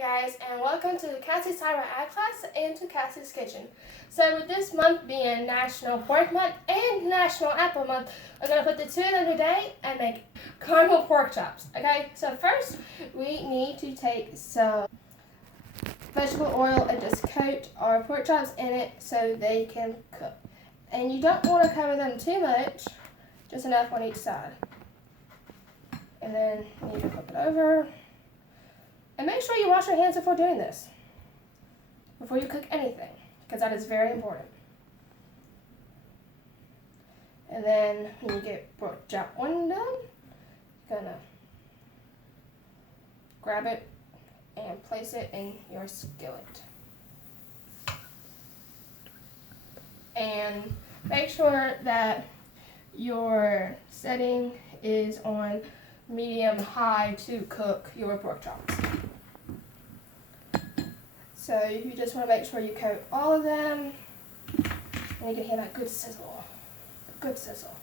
Hey guys, and welcome to Cassie's Cyber Art class and to Cassie's Kitchen. So with this month being National Pork Month and National Apple Month, we're going to put the two of them today and make caramel pork chops. Okay, so first we need to take some vegetable oil and just coat our pork chops in it so they can cook. And you don't want to cover them too much, just enough on each side. And then you need to flip it over. And make sure you wash your hands before doing this, before you cook anything, because that is very important. And then when you get pork chop one done, you're gonna grab it and place it in your skillet. And make sure that your setting is on medium-high to cook your pork chops. So you just want to make sure you coat all of them, and you can hear that good sizzle. Good sizzle.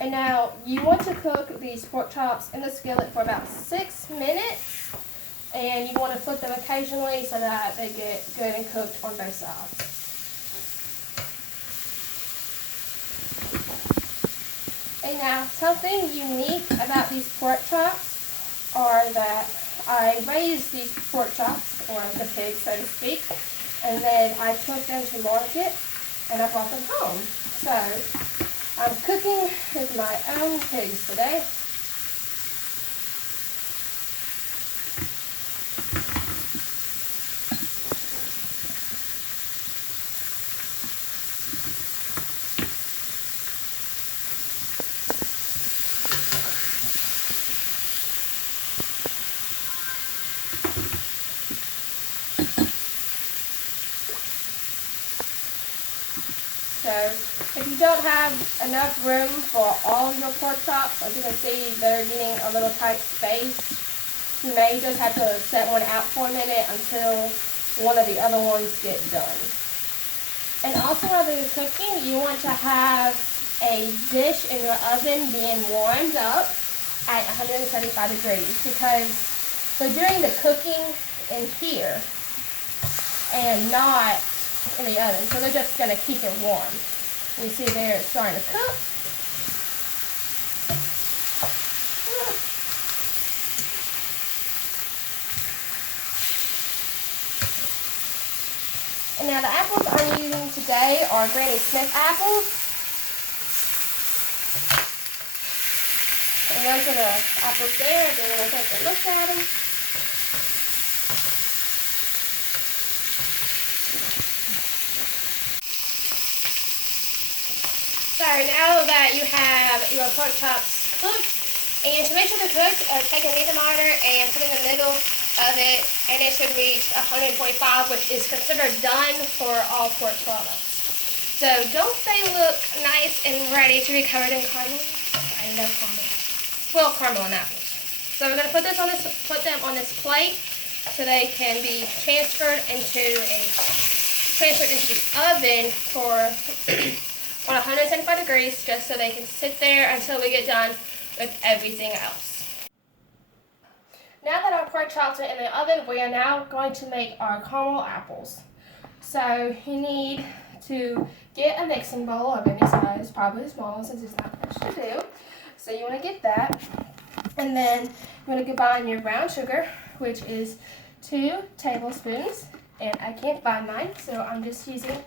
And now you want to cook these pork chops in the skillet for about 6 minutes, and you want to flip them occasionally so that they get good and cooked on both sides. And now, something unique about these pork chops are that I raised these pork chops, or the pig, so to speak, and then I took them to market and I brought them home. So I'm cooking with my own pigs today. So if you don't have enough room for all of your pork chops, as you can see, they're getting a little tight space. You may just have to set one out for a minute until one of the other ones get done. And also while they're cooking, you want to have a dish in your oven being warmed up at 175 degrees because they're doing the cooking in here and not in the oven, so they're just going to keep it warm. You see there it's starting to cook. And now the apples I'm using today are Granny Smith apples. And those are the apples there. We're going to take a look at them. So now that you have your pork chops cooked, and to make sure they're cooked, take a meat thermometer and put it in the middle of it, and it should reach 145, which is considered done for all pork products. So don't they look nice and ready to be covered in caramel? I love caramel. Well, caramel and apples. So we're going to put them on this plate so they can be transferred into the oven for on 175 degrees, just so they can sit there until we get done with everything else. Now that our pork chops are in the oven, we are now going to make our caramel apples. So you need to get a mixing bowl of any size, probably small since it's not much to do. So you want to get that, and then you want to combine your brown sugar, which is 2 tablespoons, and I can't find mine, so I'm just using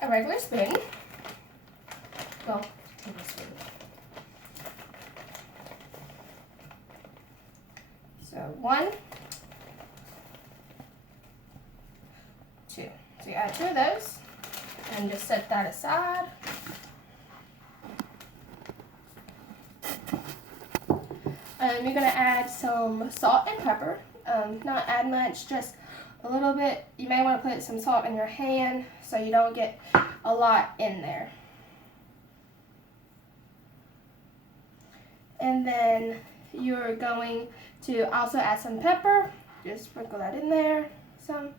a regular spoon. Well, tablespoon. So 1, 2. So you add 2 of those and just set that aside. You're going to add some salt and pepper. Not add much, just a little bit. You may want to put some salt in your hand so you don't get a lot in there. And then you're going to also add some pepper. Just sprinkle that in there, some.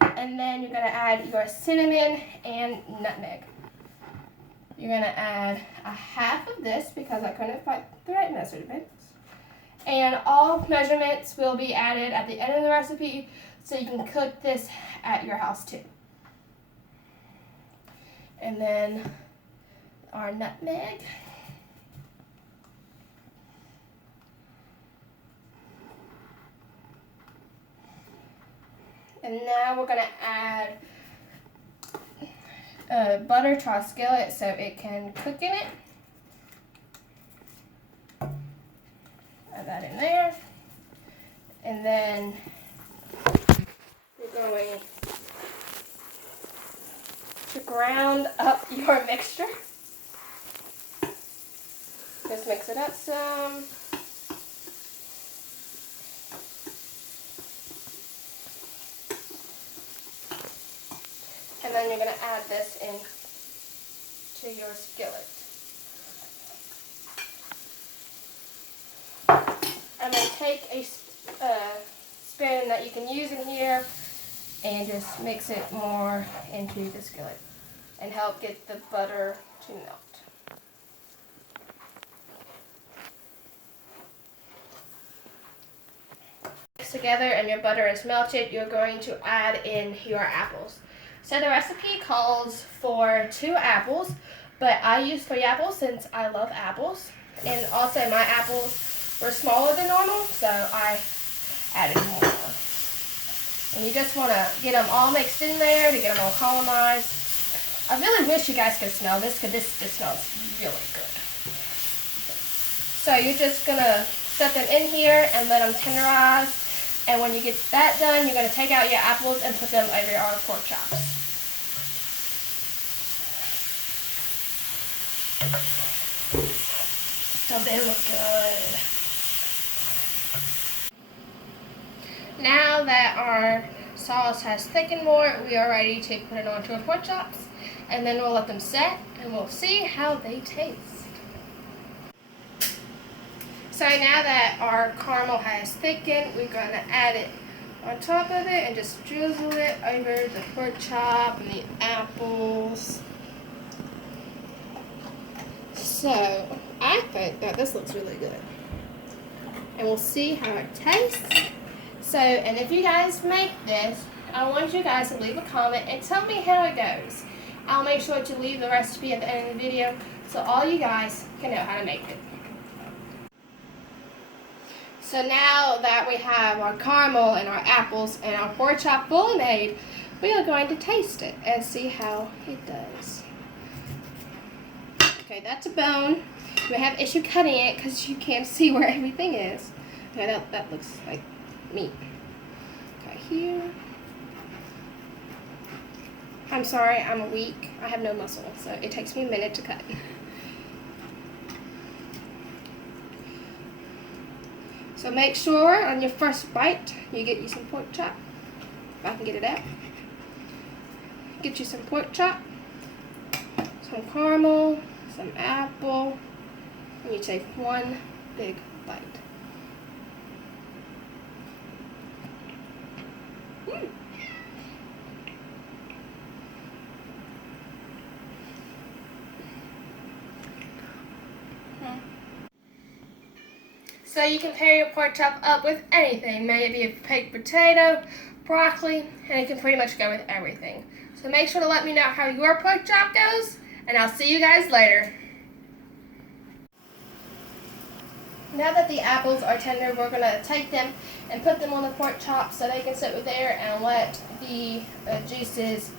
And then you're going to add your cinnamon and nutmeg. You're going to add a half of this because I couldn't find the right so it depends. And all measurements will be added at the end of the recipe, so you can cook this at your house too. And then our nutmeg. And now we're going to add butter to our skillet so it can cook in it. Add that in there. And then we're going to ground up your mixture. Just mix it up some. And then you're going to add this in to your skillet. I'm going to take a spoon that you can use in here and just mix it more into the skillet and help get the butter to melt. Mix together and your butter is melted, you're going to add in your apples. So the recipe calls for 2 apples, but I use 3 apples since I love apples. And also my apples were smaller than normal, so I added more. And you just want to get them all mixed in there to get them all caramelized. I really wish you guys could smell this, because this just smells really good. So you're just going to set them in here and let them tenderize. And when you get that done, you're going to take out your apples and put them over your pork chops. So they look good. Now that our sauce has thickened more, we are ready to put it onto our pork chops. And then we'll let them set and we'll see how they taste. So now that our caramel has thickened, we're going to add it on top of it and just drizzle it over the pork chop and the apples. So I think that this looks really good. And we'll see how it tastes. So, and if you guys make this, I want you guys to leave a comment and tell me how it goes. I'll make sure to leave the recipe at the end of the video so all you guys can know how to make it. So now that we have our caramel and our apples and our pork chop fully made, we are going to taste it and see how it does. Okay, that's a bone. You may have issue cutting it because you can't see where everything is. Okay, that looks like meat. Okay, here. I'm sorry, I'm weak. I have no muscle, so it takes me a minute to cut. So make sure on your first bite you get you some pork chop. If I can get it out. Get you some pork chop, some caramel, some apple, and you take one big bite. So you can pair your pork chop up with anything, may it be a baked potato, broccoli, and it can pretty much go with everything. So make sure to let me know how your pork chop goes, and I'll see you guys later. Now that the apples are tender, we're going to take them and put them on the pork chop so they can sit with there and let the juices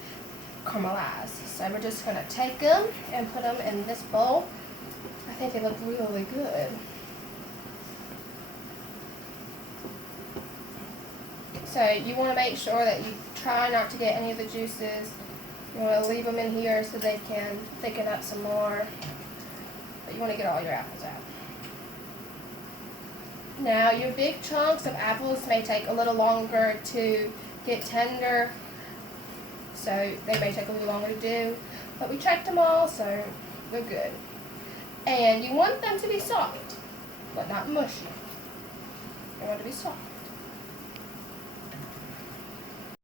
caramelize. So we're just going to take them and put them in this bowl. I think they look really good. So you want to make sure that you try not to get any of the juices. You want to leave them in here so they can thicken up some more. But you want to get all your apples out. Now your big chunks of apples may take a little longer to get tender. So they may take a little longer to do. But we checked them all, so they're good. And you want them to be soft, but not mushy. You want it to be soft.